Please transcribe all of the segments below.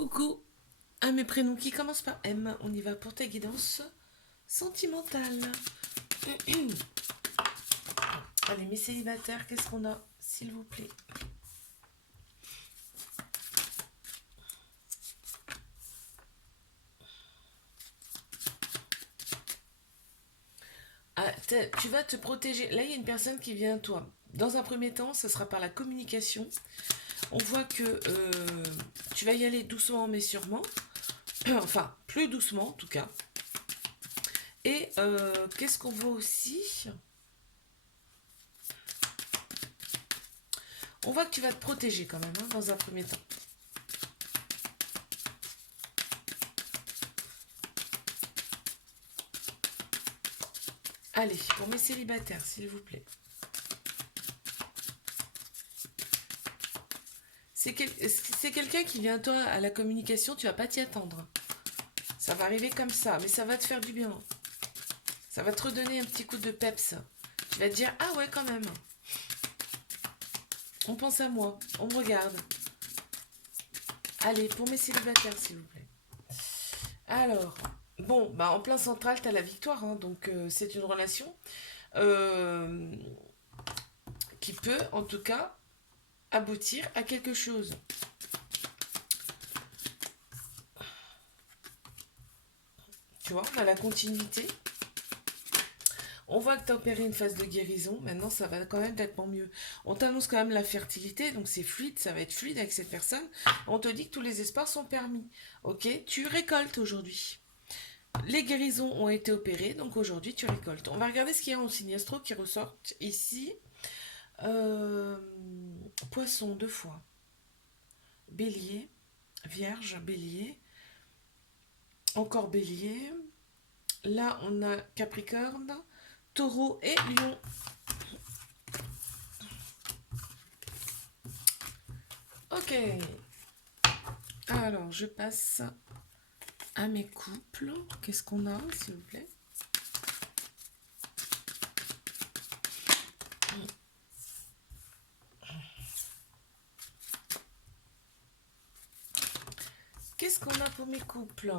Coucou, un mes prénoms qui commence par M. On y va pour ta guidance sentimentale. Allez, mes célibataires, qu'est-ce qu'on a, s'il vous plaît? Ah, tu vas te protéger. Là, il y a une personne qui vient à toi. Dans un premier temps, ce sera par la communication. On voit que tu vas y aller doucement mais sûrement. Enfin, plus doucement en tout cas. Et qu'est-ce qu'on voit aussi? On voit que tu vas te protéger quand même, hein, dans un premier temps. Allez, pour mes célibataires, s'il vous plaît. C'est quelqu'un qui vient à toi à la communication, tu vas pas t'y attendre. Ça va arriver comme ça, mais ça va te faire du bien. Ça va te redonner un petit coup de peps. Tu vas te dire, ah ouais, quand même. On pense à moi, on me regarde. Allez, pour mes célibataires, s'il vous plaît. Alors, bon, bah en plein central, tu as la victoire, hein, donc c'est une relation euh, qui peut, en tout cas, aboutir à quelque chose. Tu vois, on a la continuité. On voit que tu as opéré une phase de guérison. Maintenant, ça va quand même nettement mieux. On t'annonce quand même la fertilité, donc c'est fluide, ça va être fluide avec cette personne. On te dit que tous les espaces sont permis. Ok, tu récoltes aujourd'hui. Les guérisons ont été opérées, donc aujourd'hui tu récoltes. On va regarder ce qu'il y a en signe astro qui ressort ici. Euh, Poisson, deux fois. Bélier, Vierge, Bélier. Encore Bélier. Là, on a Capricorne, Taureau et Lion. Ok. Alors, je passe à mes couples. Qu'est-ce qu'on a, s'il vous plaît? Qu'est-ce qu'on a pour mes couples?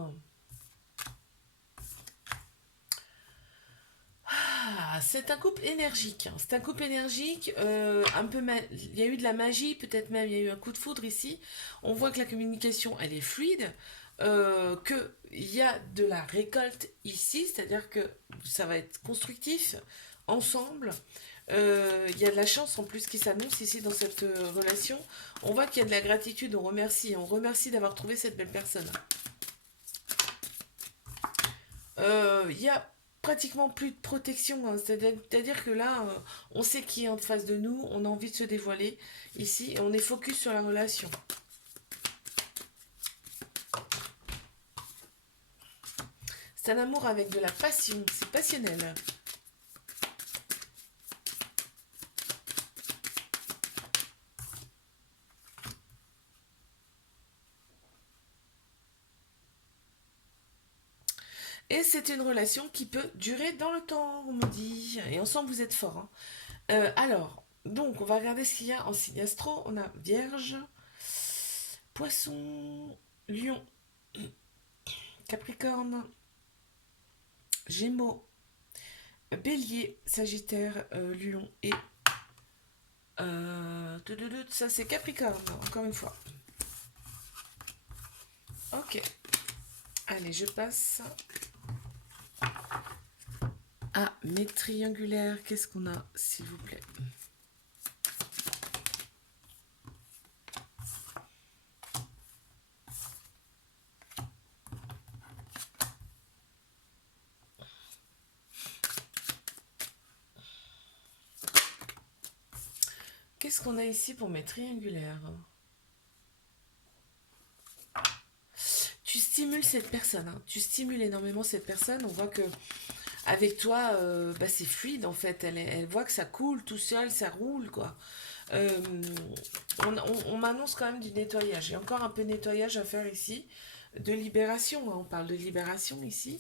C'est un couple énergique. C'est un couple énergique. Il y a eu de la magie, peut-être même il y a eu un coup de foudre ici. On voit que la communication, elle est fluide. Qu'il y a de la récolte ici, c'est-à-dire que ça va être constructif, ensemble. Il y a de la chance en plus qui s'annonce ici dans cette relation. On voit qu'il y a de la gratitude, on remercie d'avoir trouvé cette belle personne. Il y a pratiquement plus de protection, hein. C'est-à-dire que là, on sait qui est en face de nous, on a envie de se dévoiler ici, et on est focus sur la relation. C'est un amour avec de la passion, c'est passionnel. Et c'est une relation qui peut durer dans le temps, on me dit. Et ensemble, vous êtes forts, hein. Alors, donc, on va regarder ce qu'il y a en signe astro. On a Vierge, Poisson, Lion, Capricorne, Gémeaux, Bélier, Sagittaire, Lion et... ça c'est Capricorne, encore une fois. Ok. Allez, je passe à mes triangulaires. Qu'est-ce qu'on a, s'il vous plaît? Qu'est-ce qu'on a ici pour mes triangulaires? Tu stimules cette personne, hein. Tu stimules énormément cette personne. On voit que avec toi, bah, c'est fluide en fait. Elle voit que ça coule tout seul, ça roule quoi. Euh, on m'annonce quand même du nettoyage. Il y a encore un peu de nettoyage à faire ici. De libération, hein. On parle de libération ici.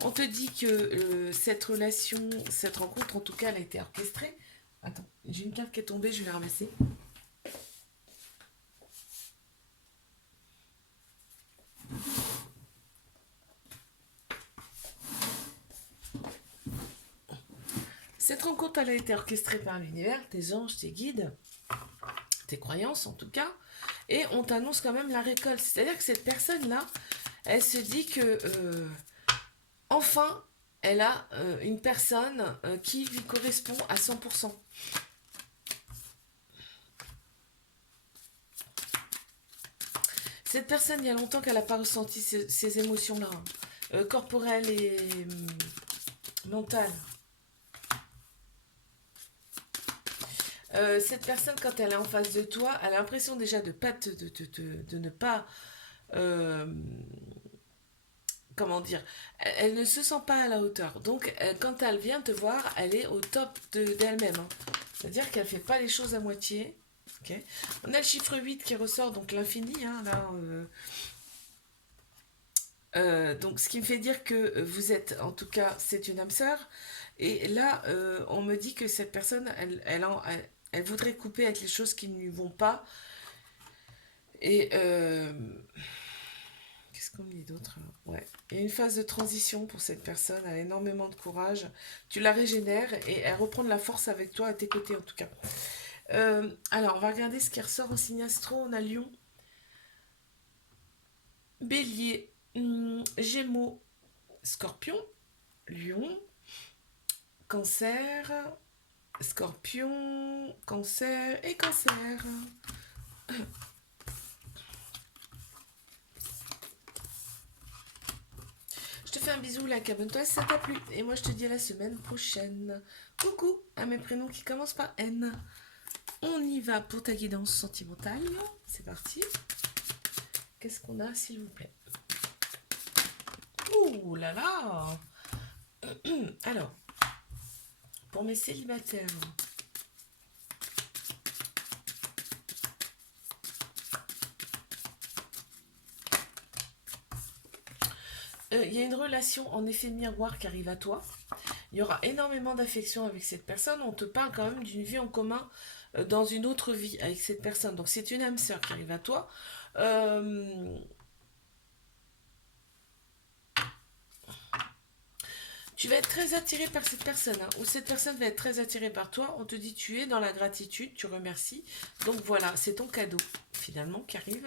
On te dit que cette relation, cette rencontre, en tout cas, elle a été orchestrée. Attends, j'ai une carte qui est tombée, je vais la ramasser. Cette rencontre, elle a été orchestrée par l'univers, tes anges, tes guides, tes croyances en tout cas, et on t'annonce quand même la récolte. C'est-à-dire que cette personne-là, elle se dit que enfin, elle a une personne qui lui correspond à 100%. Cette personne, il y a longtemps qu'elle n'a pas ressenti ces émotions-là, hein, corporelles et mentales. Cette personne, quand elle est en face de toi, elle a l'impression déjà de ne pas... euh, comment dire, elle ne se sent pas à la hauteur. Donc, quand elle vient te voir, elle est au top d'elle-même, hein. C'est-à-dire qu'elle ne fait pas les choses à moitié. Okay. On a le chiffre 8 qui ressort, donc l'infini, hein, là, donc, ce qui me fait dire que vous êtes, en tout cas, c'est une âme sœur. Et là, on me dit que cette personne, elle voudrait couper avec les choses qui ne lui vont pas. Et qu'est-ce qu'on me dit d'autre? Ouais. Il y a une phase de transition pour cette personne. Elle a énormément de courage. Tu la régénères et elle reprend de la force avec toi, à tes côtés en tout cas. Alors, on va regarder ce qui ressort en signe astro. On a Lion, Bélier, Gémeaux, Scorpion, Lion, Cancer, Scorpion, Cancer et Cancer. Je te fais un bisou, like, abonne-toi si ça t'a plu. Et moi, je te dis à la semaine prochaine. Coucou à mes prénoms qui commencent par N. On y va pour ta guidance sentimentale. C'est parti. Qu'est-ce qu'on a, s'il vous plaît? Ouh là là. Alors, pour mes célibataires. Il y a une relation en effet miroir qui arrive à toi. Il y aura énormément d'affection avec cette personne. On te parle quand même d'une vie en commun dans une autre vie avec cette personne. Donc c'est une âme sœur qui arrive à toi. Tu vas être très attiré par cette personne, hein, ou cette personne va être très attirée par toi. On te dit tu es dans la gratitude, tu remercies. Donc voilà, c'est ton cadeau finalement qui arrive.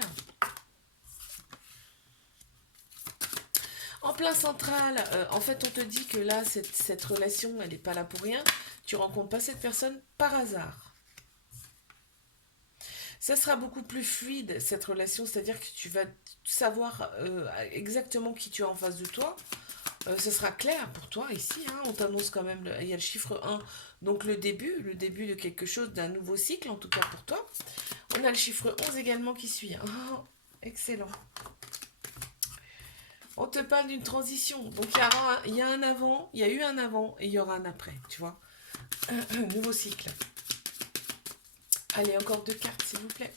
En plein central, en fait, on te dit que là, cette relation, elle n'est pas là pour rien. Tu rencontres pas cette personne par hasard. Ça sera beaucoup plus fluide, cette relation, c'est-à-dire que tu vas savoir exactement qui tu as en face de toi. Ce sera clair pour toi ici, hein. On t'annonce quand même, il y a le chiffre 1, donc le début de quelque chose, d'un nouveau cycle, en tout cas pour toi. On a le chiffre 11 également qui suit, hein. Oh, excellent. On te parle d'une transition. Donc il y a un avant, il y a eu un avant et il y aura un après, tu vois. Nouveau cycle. Allez, encore 2 cartes, s'il vous plaît.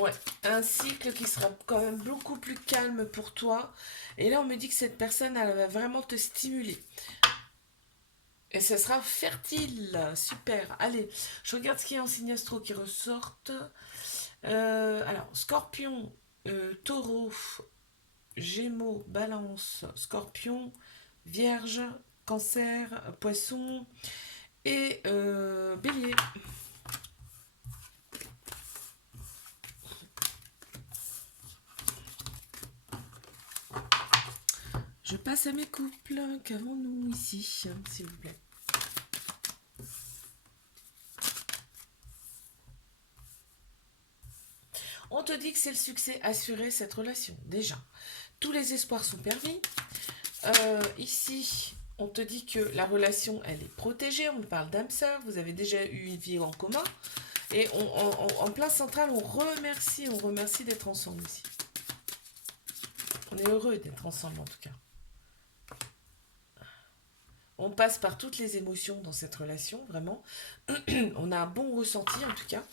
Ouais, un cycle qui sera quand même beaucoup plus calme pour toi. Et là, on me dit que cette personne, elle va vraiment te stimuler. Et ça sera fertile. Super. Allez, je regarde ce qu'il y a en signe astro qui ressortent. Alors, Scorpion, Taureau, Gémeaux, Balance, Scorpion, Vierge, Cancer, Poisson et Bélier. Je passe à mes couples. Qu'avons-nous ici, s'il vous plaît? On te dit que c'est le succès assuré, cette relation, déjà. Tous les espoirs sont permis. Ici, on te dit que la relation, elle est protégée. On parle d'âme sœur. Vous avez déjà eu une vie en commun. Et en plein central, on remercie d'être ensemble ici. On est heureux d'être ensemble, en tout cas. On passe par toutes les émotions dans cette relation, vraiment. On a un bon ressenti, en tout cas.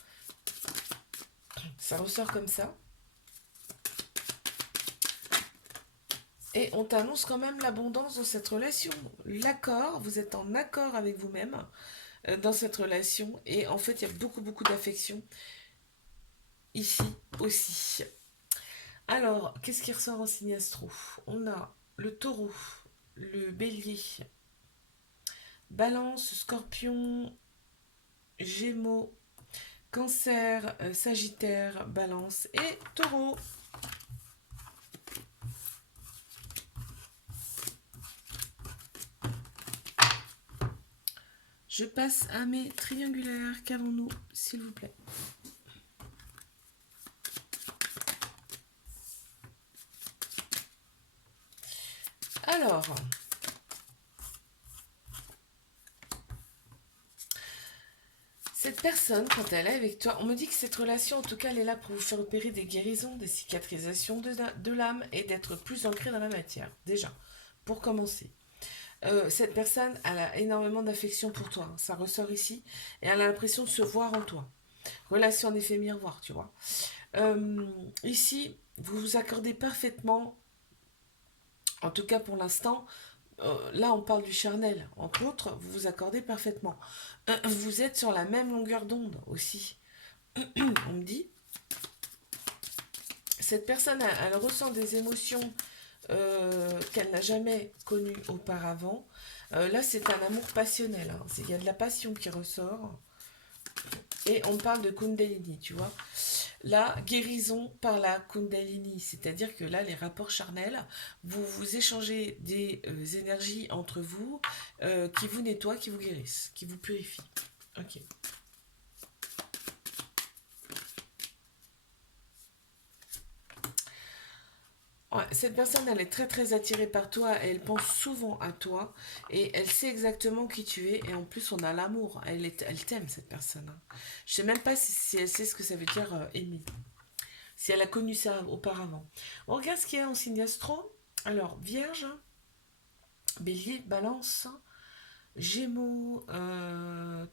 Ça ressort comme ça. Et on t'annonce quand même l'abondance dans cette relation. L'accord, vous êtes en accord avec vous-même. dans cette relation. Et en fait, il y a beaucoup, beaucoup d'affection ici aussi. Alors, qu'est-ce qui ressort en signe astro? On a le taureau, le bélier, balance, scorpion, gémeaux, cancer, sagittaire, balance et taureau. Je passe à mes triangulaires. Qu'avons-nous, s'il vous plaît? Alors, cette personne, quand elle est avec toi, on me dit que cette relation, en tout cas, elle est là pour vous faire opérer des guérisons, des cicatrisations de l'âme et d'être plus ancrée dans la matière. Déjà, pour commencer. Cette personne, elle a énormément d'affection pour toi. Ça ressort ici. Et elle a l'impression de se voir en toi. Relation en effet miroir, tu vois. Ici, vous vous accordez parfaitement, en tout cas pour l'instant, là on parle du charnel, entre autres, vous vous accordez parfaitement. Vous êtes sur la même longueur d'onde aussi. On me dit, cette personne, elle ressent des émotions qu'elle n'a jamais connues auparavant. Là, c'est un amour passionnel. Hein. Il y a de la passion qui ressort. Et on parle de Kundalini, tu vois. La guérison par la Kundalini, c'est-à-dire que là, les rapports charnels, vous vous échangez des énergies entre vous qui vous nettoient, qui vous guérissent, qui vous purifient. Ok. Ouais, cette personne, elle est très très attirée par toi, elle pense souvent à toi et elle sait exactement qui tu es et en plus on a l'amour, elle t'aime cette personne. Hein. Je sais même pas si elle sait ce que ça veut dire aimer, si elle a connu ça auparavant. On regarde ce qu'il y a en signe astro. Alors, Vierge, Bélier, Balance, Gémeaux,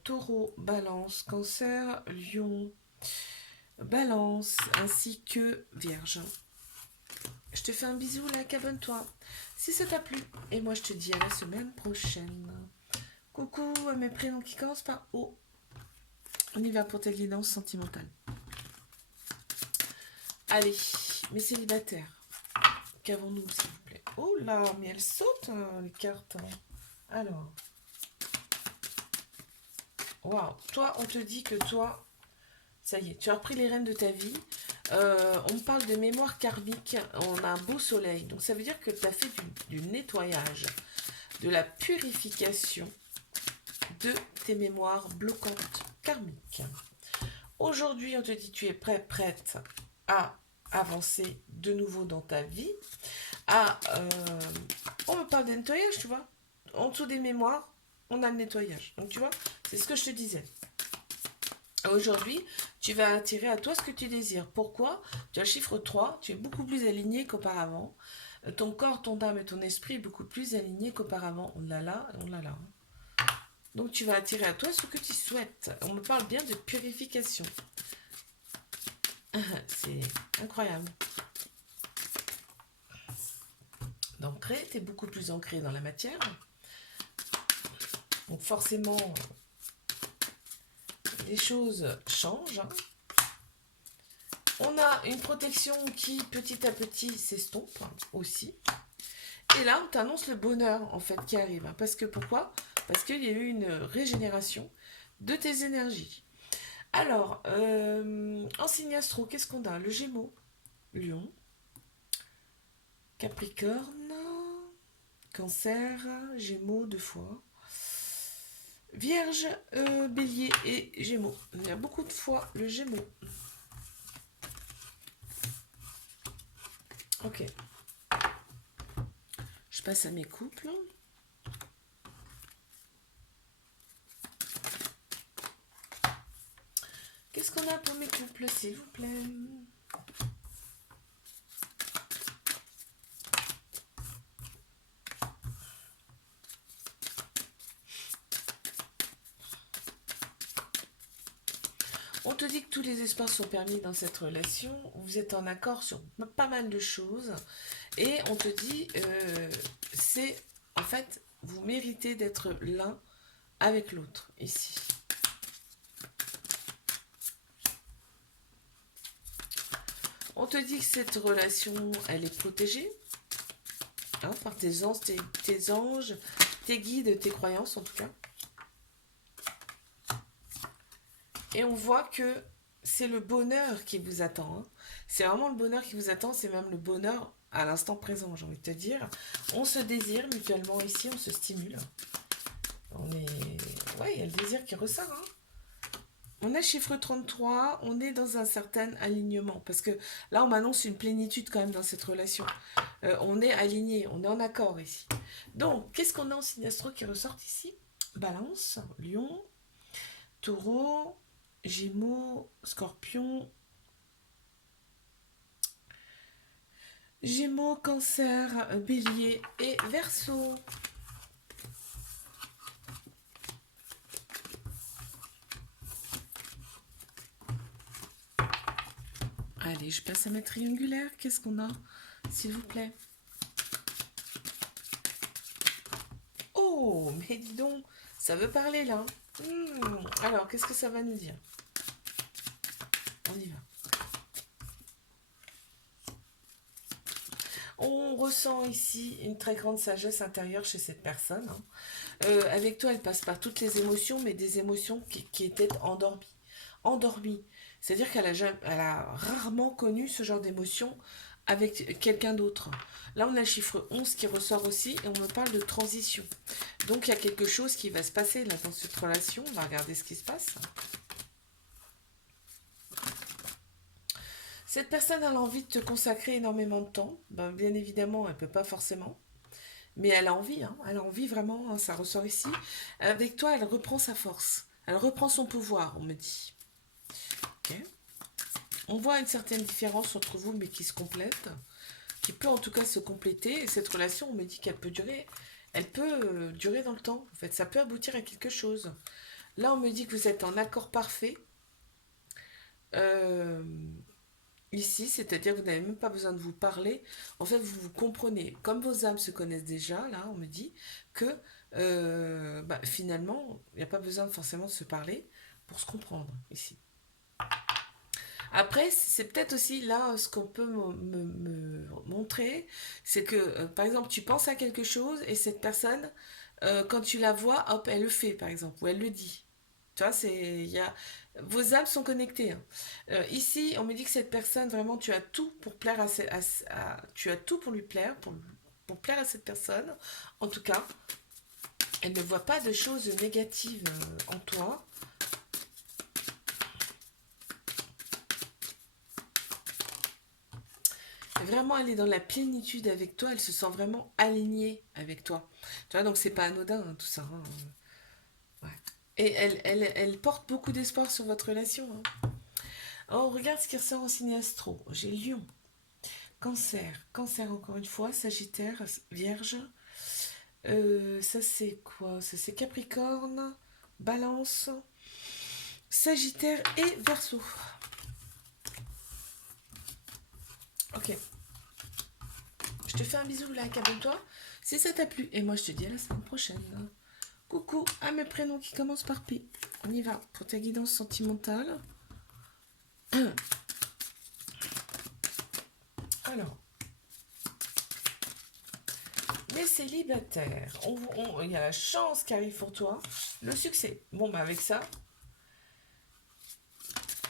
Taureau, Balance, Cancer, Lion, Balance, ainsi que Vierge. Je te fais un bisou là, abonne-toi si ça t'a plu. Et moi je te dis à la semaine prochaine. Coucou à mes prénoms qui commencent par O. On y va pour ta guidance sentimentale. Allez, mes célibataires, qu'avons-nous s'il vous plaît? Oh là, mais elles sautent les cartes. Alors, waouh, toi on te dit que toi, ça y est, tu as repris les rênes de ta vie. On me parle de mémoire karmique, on a un beau soleil, donc ça veut dire que tu as fait du nettoyage, de la purification de tes mémoires bloquantes karmiques. Aujourd'hui, on te dit tu es prête à avancer de nouveau dans ta vie. On me parle de nettoyage, tu vois. En dessous des mémoires, on a le nettoyage. Donc tu vois, c'est ce que je te disais. Aujourd'hui, tu vas attirer à toi ce que tu désires. Pourquoi? Tu as le chiffre 3, tu es beaucoup plus aligné qu'auparavant. Ton corps, ton âme et ton esprit est beaucoup plus aligné qu'auparavant. On l'a là, on l'a là. Donc tu vas attirer à toi ce que tu souhaites. On me parle bien de purification. C'est incroyable. D'ancrer, tu es beaucoup plus ancré dans la matière. Donc forcément, les choses changent. On a une protection qui petit à petit s'estompe aussi. Et là, on t'annonce le bonheur en fait qui arrive. Parce que pourquoi? Parce qu'il y a eu une régénération de tes énergies. Alors, en signe astro, qu'est-ce qu'on a? Le Gémeaux, Lion, Capricorne, Cancer, Gémeaux 2 fois, Vierge, Bélier et Gémeaux. Il y a beaucoup de fois le Gémeaux. Ok. Je passe à mes couples. Qu'est-ce qu'on a pour mes couples, s'il vous plaît? On te dit que tous les espaces sont permis dans cette relation. Vous êtes en accord sur pas mal de choses. Et on te dit, c'est en fait, vous méritez d'être l'un avec l'autre, ici. On te dit que cette relation, elle est protégée, hein, par tes anges, tes guides, tes croyances en tout cas. Et on voit que c'est le bonheur qui vous attend, hein. C'est vraiment le bonheur qui vous attend, c'est même le bonheur à l'instant présent, j'ai envie de te dire. On se désire mutuellement ici, on se stimule. On est... Ouais, il y a le désir qui ressort, hein. On a chiffre 33, on est dans un certain alignement. Parce que là, on m'annonce une plénitude quand même dans cette relation. On est aligné, on est en accord ici. Donc, qu'est-ce qu'on a en signe astro qui ressort ici? Balance, Lion, Taureau, Gémeaux, Scorpion, Gémeaux, Cancer, Bélier et Verseau. Allez, je passe à ma triangulaire. Qu'est-ce qu'on a, s'il vous plaît? Oh, mais dis donc, ça veut parler là. Alors, qu'est-ce que ça va nous dire? On y va. On ressent ici une très grande sagesse intérieure chez cette personne, hein. Avec toi, elle passe par toutes les émotions, mais des émotions qui étaient endormies. Endormies. C'est-à-dire elle a rarement connu ce genre d'émotion avec quelqu'un d'autre. Là, on a le chiffre 11 qui ressort aussi et on me parle de transition. Donc, il y a quelque chose qui va se passer là dans cette relation. On va regarder ce qui se passe. Cette personne a envie de te consacrer énormément de temps. Ben, bien évidemment, elle ne peut pas forcément. Mais elle a envie, hein. Elle a envie vraiment, hein, ça ressort ici. Avec toi, elle reprend sa force. Elle reprend son pouvoir, on me dit. Ok. On voit une certaine différence entre vous, mais qui se complète. Qui peut en tout cas se compléter. Et cette relation, on me dit qu'elle peut durer. Elle peut durer dans le temps. En fait, ça peut aboutir à quelque chose. Là, on me dit que vous êtes en accord parfait. Euh, Ici, c'est-à-dire que vous n'avez même pas besoin de vous parler. En fait, vous vous comprenez. Comme vos âmes se connaissent déjà, là, on me dit que finalement, il n'y a pas besoin forcément de se parler pour se comprendre ici. Après, c'est peut-être aussi là ce qu'on peut me montrer, c'est que, par exemple, tu penses à quelque chose et cette personne, quand tu la vois, hop, elle le fait, par exemple, ou elle le dit. Tu vois, vos âmes sont connectées, hein. Ici, on me dit que cette personne, vraiment, tu as tout pour plaire tu as tout pour lui plaire, pour plaire à cette personne. En tout cas, elle ne voit pas de choses négatives en toi. Vraiment, elle est dans la plénitude avec toi, elle se sent vraiment alignée avec toi. Tu vois, donc c'est pas anodin, hein, tout ça, hein. Ouais. Et elle porte beaucoup d'espoir sur votre relation, hein. Oh, on regarde ce qui ressort en signe astro. J'ai Lion, Cancer, Cancer encore une fois, Sagittaire, Vierge. Ça c'est quoi? Ça c'est Capricorne, Balance, Sagittaire et Verseau. Ok. Je te fais un bisou là, abonne-toi si ça t'a plu. Et moi je te dis à la semaine prochaine. Coucou à mes prénoms qui commencent par P. On y va pour ta guidance sentimentale. Alors, les célibataires, il y a la chance qui arrive pour toi, le succès. Bon, bah avec ça,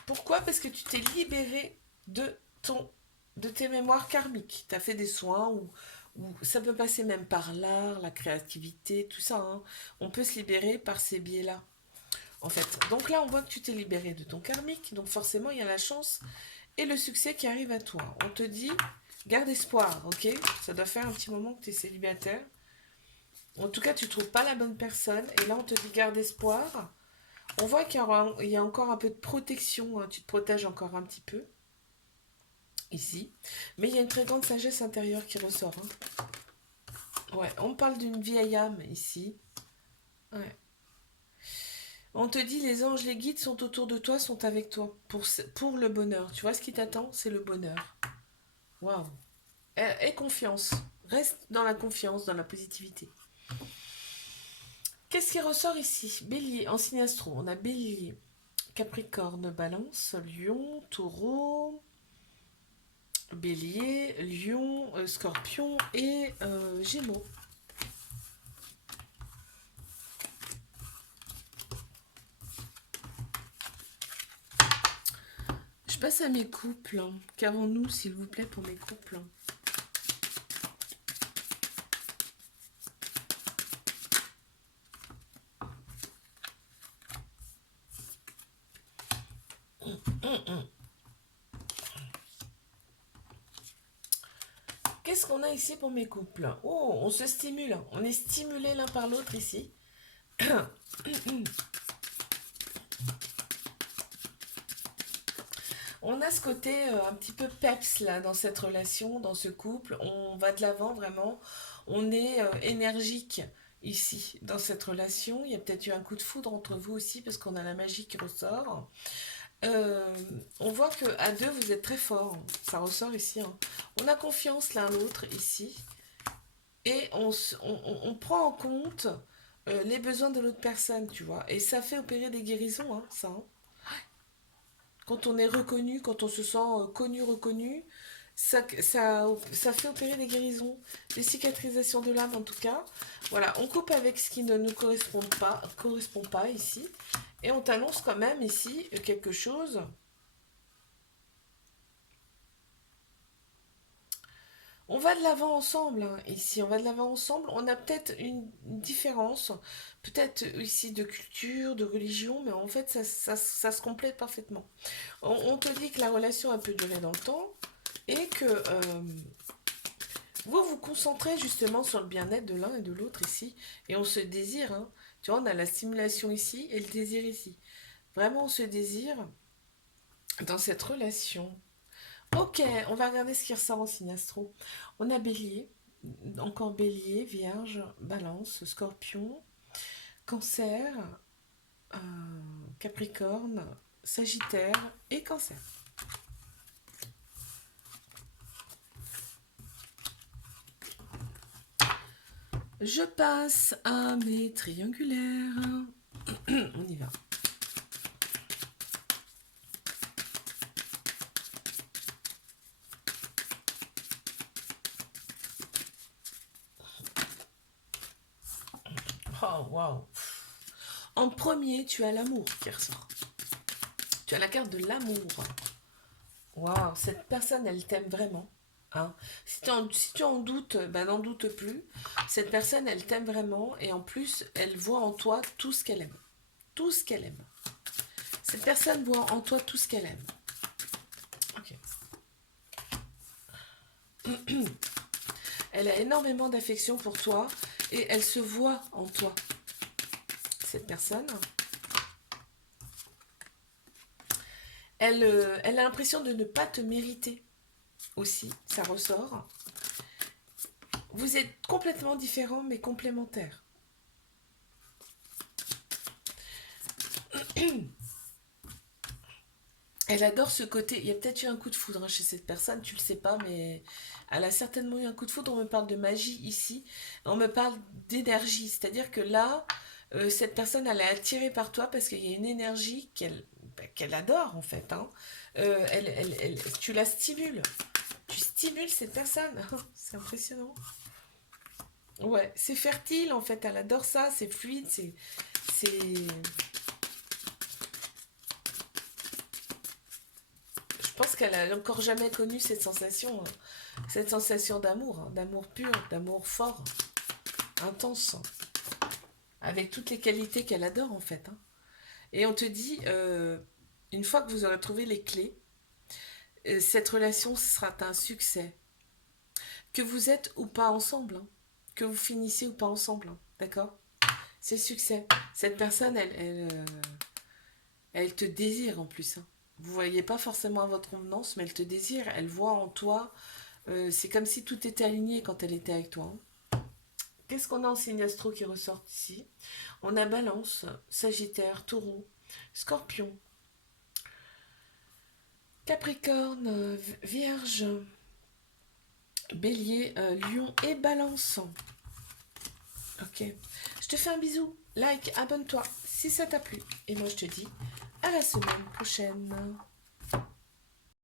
pourquoi? Parce que tu t'es libéré de tes mémoires karmiques. Tu as fait des soins ou ça peut passer même par l'art, la créativité, tout ça, hein. On peut se libérer par ces biais-là, en fait. Donc là, on voit que tu t'es libéré de ton karmique, donc forcément, il y a la chance et le succès qui arrive à toi. On te dit, garde espoir, ok? Ça doit faire un petit moment que tu es célibataire. En tout cas, tu ne trouves pas la bonne personne. Et là, on te dit, garde espoir. On voit qu'il y a encore un peu de protection, hein. Tu te protèges encore un petit peu, ici. Mais il y a une très grande sagesse intérieure qui ressort, hein. Ouais, on parle d'une vieille âme, ici. Ouais. On te dit, les anges, les guides sont autour de toi, sont avec toi pour le bonheur. Tu vois, ce qui t'attend, c'est le bonheur. Waouh. Et confiance. Reste dans la confiance, dans la positivité. Qu'est-ce qui ressort ici? Bélier, en signe astro, on a Bélier, Capricorne, Balance, Lion, Taureau, Bélier, Lion, Scorpion et Gémeaux. Je passe à mes couples. Qu'avons-nous, s'il vous plaît, pour mes couples? Qu'est-ce qu'on a ici pour mes couples? Oh, on se stimule. On est stimulé l'un par l'autre ici. On a ce côté un petit peu peps là dans cette relation, dans ce couple. On va de l'avant vraiment. On est énergique ici dans cette relation. Il y a peut-être eu un coup de foudre entre vous aussi parce qu'on a la magie qui ressort. On voit que à deux vous êtes très forts. Ça ressort ici, hein. On a confiance l'un l'autre ici et on prend en compte les besoins de l'autre personne, tu vois. Et ça fait opérer des guérisons, hein, ça, hein. Quand on est reconnu, quand on se sent connu, reconnu, ça fait opérer des guérisons, des cicatrisations de l'âme en tout cas. Voilà, on coupe avec ce qui ne nous correspond pas ici. Et on t'annonce quand même ici quelque chose. On va de l'avant ensemble, hein, ici, on va de l'avant ensemble. On a peut-être une différence, peut-être ici de culture, de religion, mais en fait, ça se complète parfaitement. On te dit que la relation a peut durer dans le temps et que vous vous concentrez justement sur le bien-être de l'un et de l'autre ici. Et on se désire, hein. Tu vois, on a la stimulation ici et le désir ici. Vraiment, on se désire dans cette relation. Ok, on va regarder ce qui ressort en signe astro. On a Bélier, encore Bélier, Vierge, Balance, Scorpion, Cancer, euh, Capricorne, Sagittaire et Cancer. Je passe à mes triangulaires. On y va. Oh, wow. En premier, tu as l'amour qui ressort. Tu as la carte de l'amour. Waouh, cette personne, elle t'aime vraiment. Hein. Si tu en doutes, ben n'en doute plus. Cette personne, elle t'aime vraiment et en plus, elle voit en toi tout ce qu'elle aime. Tout ce qu'elle aime. Cette personne voit en toi tout ce qu'elle aime. Ok. Elle a énormément d'affection pour toi et elle se voit en toi. Cette personne. Elle a l'impression de ne pas te mériter aussi, ça ressort. Vous êtes complètement différents mais complémentaires. Elle adore ce côté. Il y a peut-être eu un coup de foudre, hein, chez cette personne, tu le sais pas, mais elle a certainement eu un coup de foudre. On me parle de magie ici, on me parle d'énergie. C'est-à-dire que là, cette personne, elle est attirée par toi parce qu'il y a une énergie qu'elle adore en fait, hein. Tu la stimules. Tu stimules cette personne. C'est impressionnant. Ouais, c'est fertile en fait. Elle adore ça. C'est fluide. C'est. Je pense qu'elle a encore jamais connu cette sensation, hein. Cette sensation d'amour, hein, d'amour pur, d'amour fort, intense, avec toutes les qualités qu'elle adore en fait, hein. Et on te dit, une fois que vous aurez trouvé les clés, cette relation sera un succès. Que vous êtes ou pas ensemble, hein. Que vous finissiez ou pas ensemble, hein. D'accord? C'est le succès. Cette personne, elle te désire en plus, hein. Vous voyez pas forcément à votre convenance, mais elle te désire. Elle voit en toi. C'est comme si tout était aligné quand elle était avec toi, hein. Qu'est-ce qu'on a en signe astro qui ressort ici? On a Balance, Sagittaire, Taureau, Scorpion, Capricorne, Vierge, Bélier, Lion et Balance. Ok. Je te fais un bisou, like, abonne-toi si ça t'a plu. Et moi je te dis à la semaine prochaine.